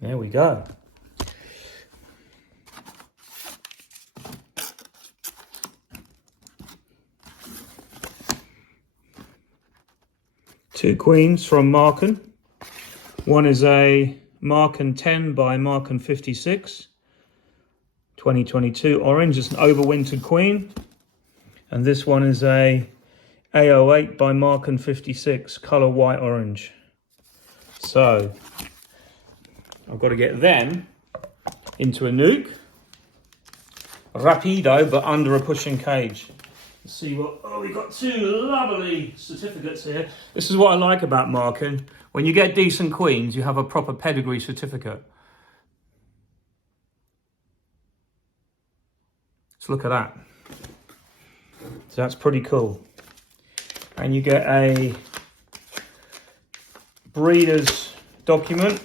There we go. Two queens from Marken. One is a Marken 10 by Marken 56, 2022 orange. It's an overwintered queen. And this one is a A08 by Marken 56, colour white orange. So I've got to get them into a nuke. Rapido, but under a pushing cage. Let's see what, oh, we've got two lovely certificates here. This is what I like about Marken. When you get decent queens, you have a proper pedigree certificate. Let's look at that. So that's pretty cool. And you get a breeder's document.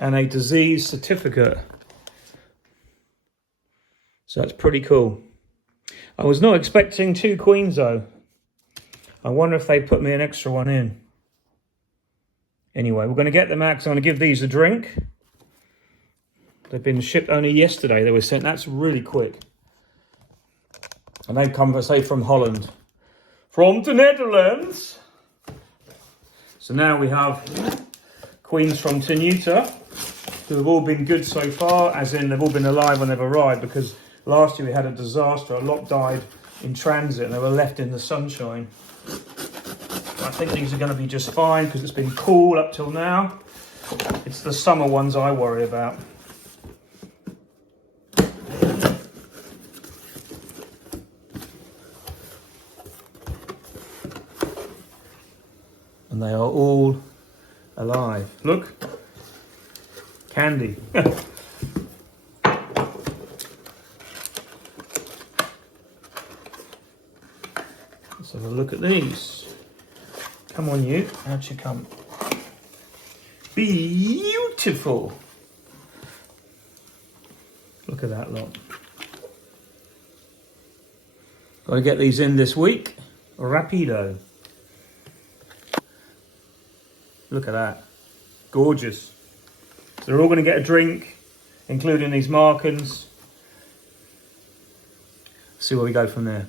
And a disease certificate. So that's pretty cool. I was not expecting two queens though. I wonder if they put me an extra one in. Anyway, we're going to get them out because I'm going to give these a drink. They've been shipped only yesterday. They were sent. That's really quick. And they've come, say, from Holland. From the Netherlands. So now we have queens from Tenuta, who have all been good so far, as in they've all been alive when they've arrived, because last year we had a disaster. A lot died in transit and they were left in the sunshine. I think these are going to be just fine because it's been cool up till now. It's the summer ones I worry about. And they are all alive. Look. Candy. Let's have a look at these. Come on, you. How'd you come? Beautiful. Look at that lot. Got to get these in this week. Rapido. Look at that. Gorgeous. So they're all going to get a drink, including these Markens. See where we go from there.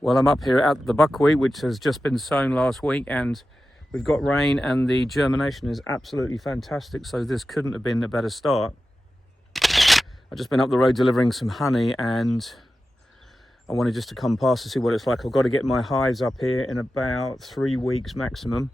Well, I'm up here at the buckwheat, which has just been sown last week, and we've got rain and the germination is absolutely fantastic. So this couldn't have been a better start. I've just been up the road delivering some honey and I wanted just to come past to see what it's like. I've got to get my hives up here in about 3 weeks maximum.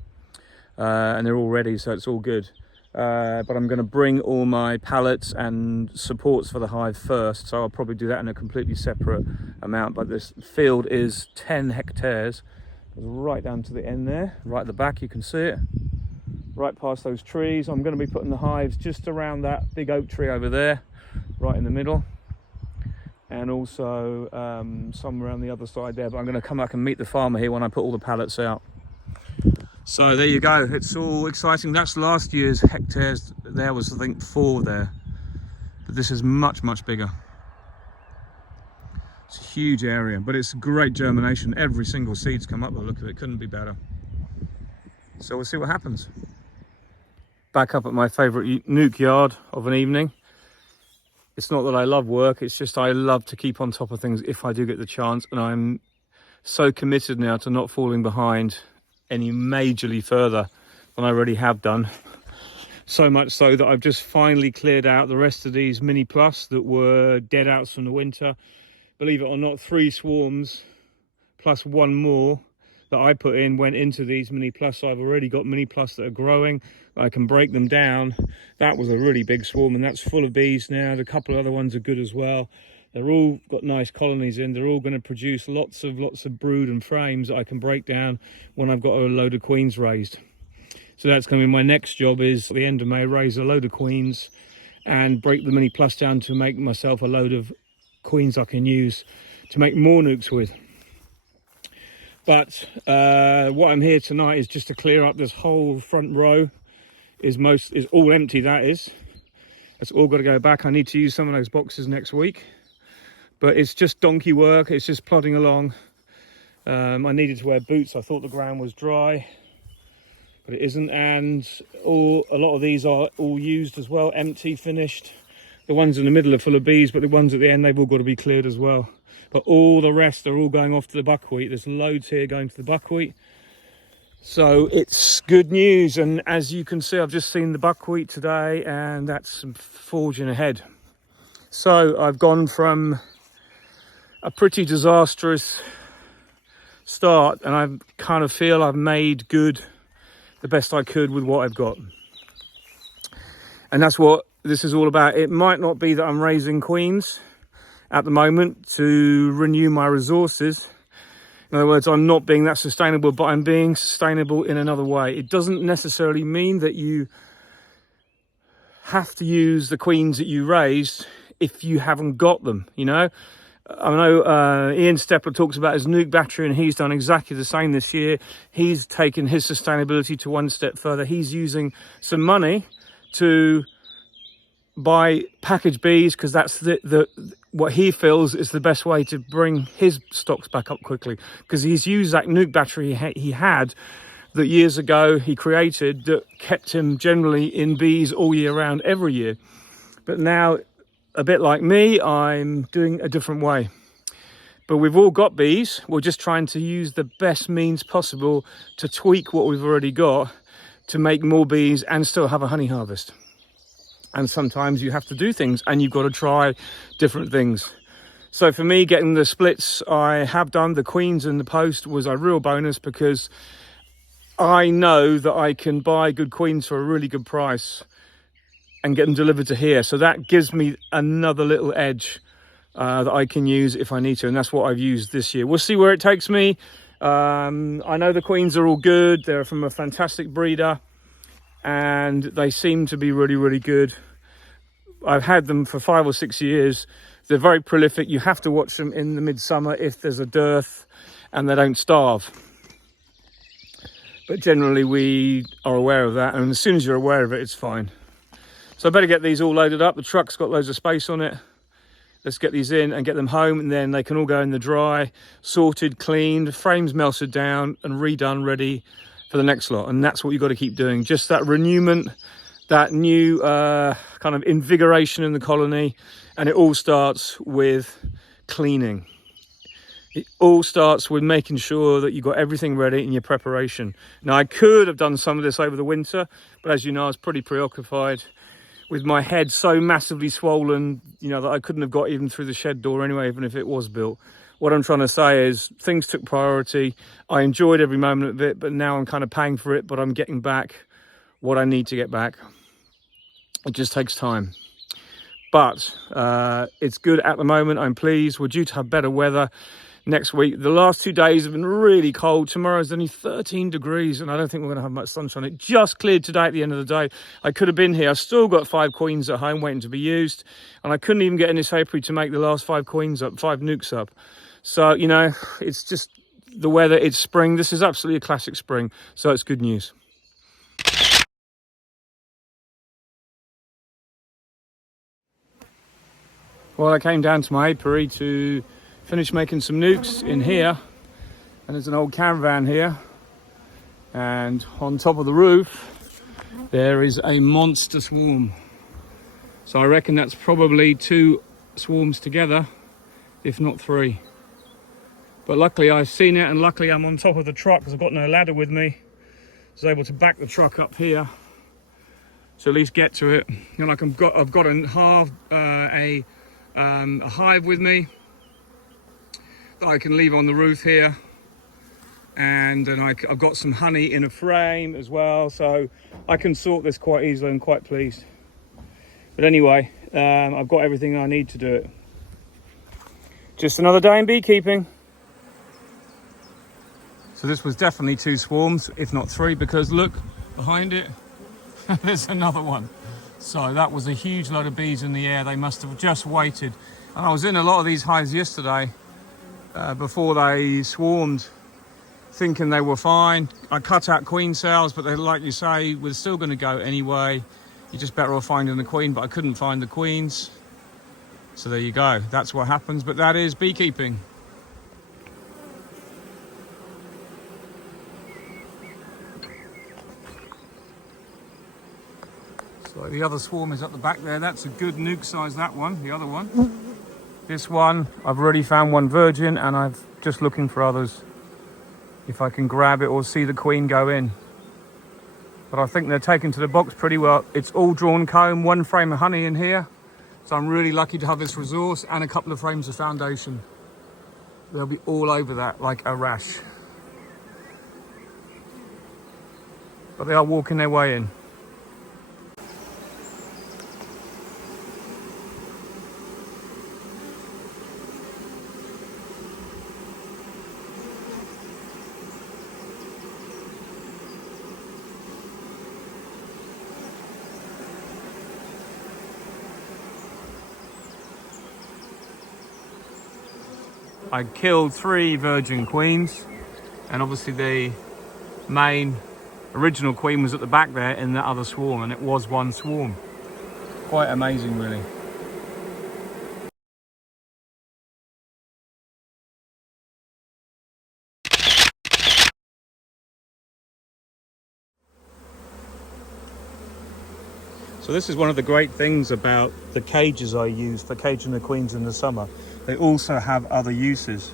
And they're all ready, so it's all good. But I'm going to bring all my pallets and supports for the hive first, so I'll probably do that in a completely separate amount. But this field is 10 hectares, right down to the end there, right at the back, you can see it, right past those trees. I'm going to be putting the hives just around that big oak tree over there, right in the middle, and also some around the other side there. But I'm going to come back and meet the farmer here when I put all the pallets out. So there you go, it's all exciting. That's last year's hectares. There was, I think, 4 there. But this is much, much bigger. It's a huge area, but it's great germination. Every single seed's come up by the look of it. Couldn't be better. So we'll see what happens. Back up at my favourite nuke yard of an evening. It's not that I love work, it's just I love to keep on top of things if I do get the chance. And I'm so committed now to not falling behind any majorly further than I already have done. So much so that I've just finally cleared out the rest of these Mini Plus that were dead outs from the winter. Believe it or not, 3 swarms plus 1 more that I put in went into these Mini Plus. So I've already got Mini Plus that are growing. I can break them down. That was a really big swarm and that's full of bees now. A couple of other ones are good as well. They're all got nice colonies in. They're all going to produce lots of brood and frames that I can break down when I've got a load of queens raised. So that's going to be my next job, is at the end of May, raise a load of queens and break the mini plus down to make myself a load of queens I can use to make more nukes with. But what I'm here tonight is just to clear up this whole front row. Is all empty. That's all got to go back. I need to use some of those boxes next week, but it's just donkey work. It's just plodding along. I needed to wear boots. I thought the ground was dry, but it isn't. And a lot of these are all used as well, empty, finished. The ones in the middle are full of bees, but the ones at the end, they've all got to be cleared as well. But all the rest are all going off to the buckwheat. There's loads here going to the buckwheat. So it's good news. And as you can see, I've just seen the buckwheat today, and that's forging ahead. So I've gone from a pretty disastrous start, and I kind of feel I've made good the best I could with what I've got. And that's what this is all about. It might not be that I'm raising queens at the moment to renew my resources. In other words, I'm not being that sustainable, but I'm being sustainable in another way. It doesn't necessarily mean that you have to use the queens that you raised if you haven't got them, you know. I know Ian Stepler talks about his nuke battery, and he's done exactly the same this year. He's taken his sustainability to one step further. He's using some money to buy package bees, because that's what he feels is the best way to bring his stocks back up quickly, because he's used that nuke battery he had that years ago he created that kept him generally in bees all year round, every year. But now, a bit like me, I'm doing a different way. But we've all got bees. We're just trying to use the best means possible to tweak what we've already got to make more bees and still have a honey harvest. And sometimes you have to do things, and you've got to try different things. So for me, getting the splits I have done, the queens and the post, was a real bonus, because I know that I can buy good queens for a really good price and get them delivered to here. So that gives me another little edge that I can use if I need to. And that's what I've used this year. We'll see where it takes me. I know the queens are all good. They're from a fantastic breeder, and they seem to be really, really good. I've had them for 5 or 6 years. They're very prolific. You have to watch them in the midsummer if there's a dearth and they don't starve. But generally we are aware of that, and as soon as you're aware of it, it's fine. So I better get these all loaded up. The truck's got loads of space on it. Let's get these in and get them home, and then they can all go in the dry, sorted, cleaned, frames melted down and redone, ready for the next lot. And that's what you've got to keep doing. Just that renewment, that new kind of invigoration in the colony. And it all starts with cleaning. It all starts with making sure that you've got everything ready in your preparation. Now, I could have done some of this over the winter, but as you know, I was pretty preoccupied with my head so massively swollen, you know, that I couldn't have got even through the shed door anyway, even if it was built. What I'm trying to say is things took priority. I enjoyed every moment of it, but now I'm kind of paying for it, but I'm getting back what I need to get back. It just takes time. But it's good at the moment. I'm pleased. We're due to have better weather next week. The last 2 days have been really cold. Tomorrow's only 13 degrees, and I don't think we're going to have much sunshine. It just cleared today at the end of the day. I could have been here. I've still got 5 queens at home waiting to be used, and I couldn't even get in this apiary to make the last 5 queens up, 5 nukes up. So, you know, it's just the weather. It's spring. This is absolutely a classic spring, so it's good news. Well, I came down to my apiary to finish making some nukes in here, and there's an old caravan here, and on top of the roof there is a monster swarm. So I reckon that's probably 2 swarms together, if not 3. But luckily I've seen it, and luckily I'm on top of the truck because I've got no ladder with me. I was able to back the truck up here to at least get to it. And I've got a hive with me that I can leave on the roof here, and then I've got some honey in a frame as well, so I can sort this quite easily. I'm quite pleased. But anyway, I've got everything I need to do it. Just another day in beekeeping. So this was definitely 2 swarms, if not 3, because look behind it, there's another one. So that was a huge load of bees in the air. They must have just waited. And I was in a lot of these hives yesterday before they swarmed, thinking they were fine. I cut out queen cells, but they, like you say, we're still going to go anyway. You're just better off finding the queen, but I couldn't find the queens. So there you go. That's what happens, but that is beekeeping. So the other swarm is up the back there. That's a good nuke size, that one, the other one. This one, I've already found one virgin and I'm just looking for others. If I can grab it or see the queen go in. But I think they're taken to the box pretty well. It's all drawn comb, 1 frame of honey in here. So I'm really lucky to have this resource and a couple of frames of foundation. They'll be all over that like a rash. But they are walking their way in. I killed 3 virgin queens, and obviously the main original queen was at the back there in the other swarm, and it was 1 swarm. Quite amazing, really. So this is one of the great things about the cages I use for caging the queens in the summer. They also have other uses.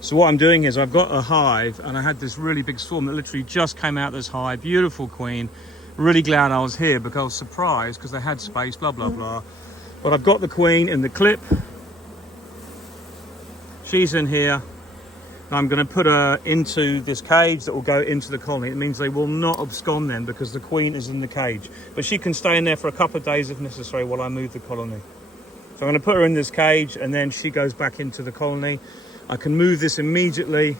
So what I'm doing is I've got a hive and I had this really big swarm that literally just came out of this hive. Beautiful queen. Really glad I was here because I was surprised because they had space, blah, blah, blah. But I've got the queen in the clip. She's in here. I'm going to put her into this cage that will go into the colony. It means they will not abscond then because the queen is in the cage. But she can stay in there for a couple of days if necessary while I move the colony. So I'm going to put her in this cage and then she goes back into the colony. I can move this immediately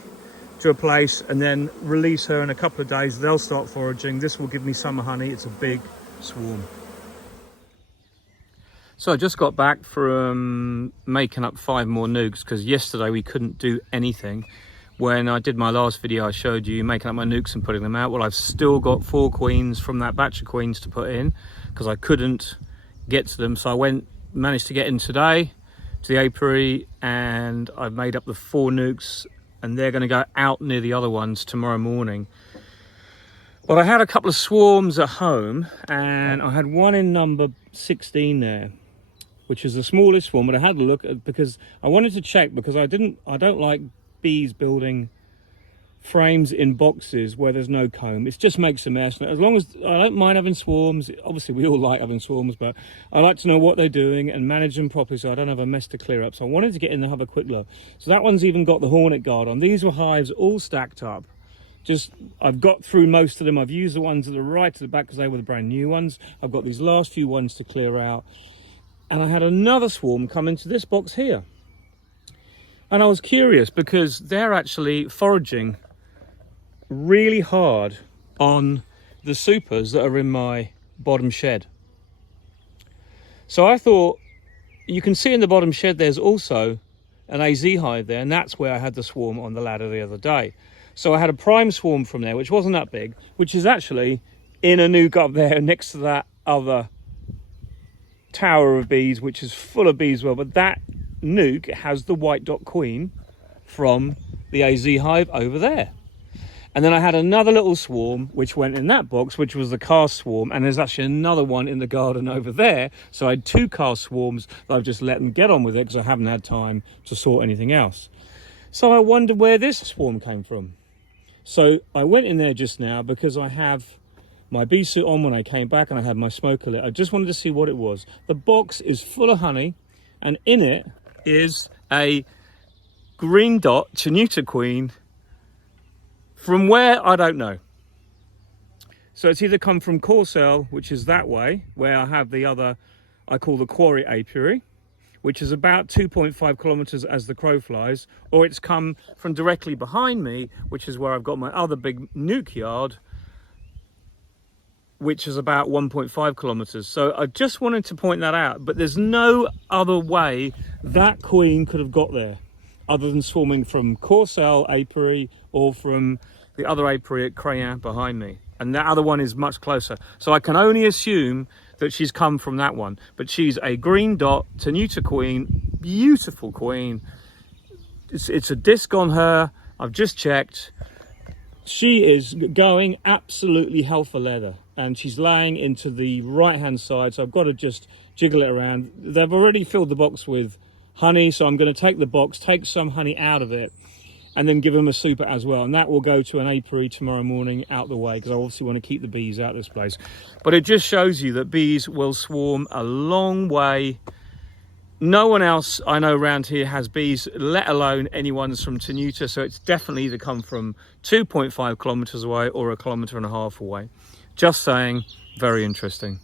to a place and then release her in a couple of days. They'll start foraging. This will give me summer honey. It's a big swarm. So I just got back from making up 5 more nukes because yesterday we couldn't do anything. When I did my last video, I showed you making up my nukes and putting them out. Well, I've still got 4 queens from that batch of queens to put in because I couldn't get to them. So I managed to get in today to the apiary and I've made up the 4 nukes and they're going to go out near the other ones tomorrow morning. But I had a couple of swarms at home and I had one in number 16 there, which is the smallest swarm, but I had a look at, because I wanted to check because I don't like bees building frames in boxes where there's no comb. It just makes a mess. As long as I don't mind having swarms, obviously we all like having swarms, but I like to know what they're doing and manage them properly so I don't have a mess to clear up. So I wanted to get in there and have a quick look. So that one's even got the hornet guard on. These were hives all stacked up. I've got through most of them. I've used the ones that are right to the back because they were the brand new ones. I've got these last few ones to clear out. And I had another swarm come into this box here. And I was curious because they're actually foraging really hard on the supers that are in my bottom shed. So I thought, you can see in the bottom shed there's also an AZ hive there, and that's where I had the swarm on the ladder the other day. So I had a prime swarm from there, which wasn't that big, which is actually in a nuke up there next to that other tower of bees, which is full of bees as well. But that nuke has the white dot queen from the AZ hive over there. And then I had another little swarm which went in that box, which was the cast swarm, and there's actually another one in the garden over there. So I had 2 cast swarms that I've just let them get on with it because I haven't had time to sort anything else. So I wondered where this swarm came from. So I went in there just now because I have my bee suit on when I came back and I had my smoker lit. I just wanted to see what it was. The box is full of honey and in it is a green dot Tenuta queen from where, I don't know. So it's either come from Corcel, which is that way, where I have the other, I call the quarry apiary, which is about 2.5 kilometers as the crow flies, or it's come from directly behind me, which is where I've got my other big nuke yard, which is about 1.5 kilometers. So I just wanted to point that out, but there's no other way that queen could have got there other than swarming from Courcelles apiary or from the other apiary at Crayan behind me. And that other one is much closer. So I can only assume that she's come from that one. But she's a green dot Tenuta queen, beautiful queen. It's a disc on her. I've just checked. She is going absolutely hell for leather, and she's laying into the right hand side, so I've got to just jiggle it around. They've already filled the box with honey, so I'm going to take the box, take some honey out of it, and then give them a super as well, and that will go to an apiary tomorrow morning out the way, because I obviously want to keep the bees out of this place. But it just shows you that bees will swarm a long way. No one else I know around here has bees, let alone anyone's from Tenuta, so it's definitely either come from 2.5 kilometers away or 1.5 kilometers away. Just saying, very interesting.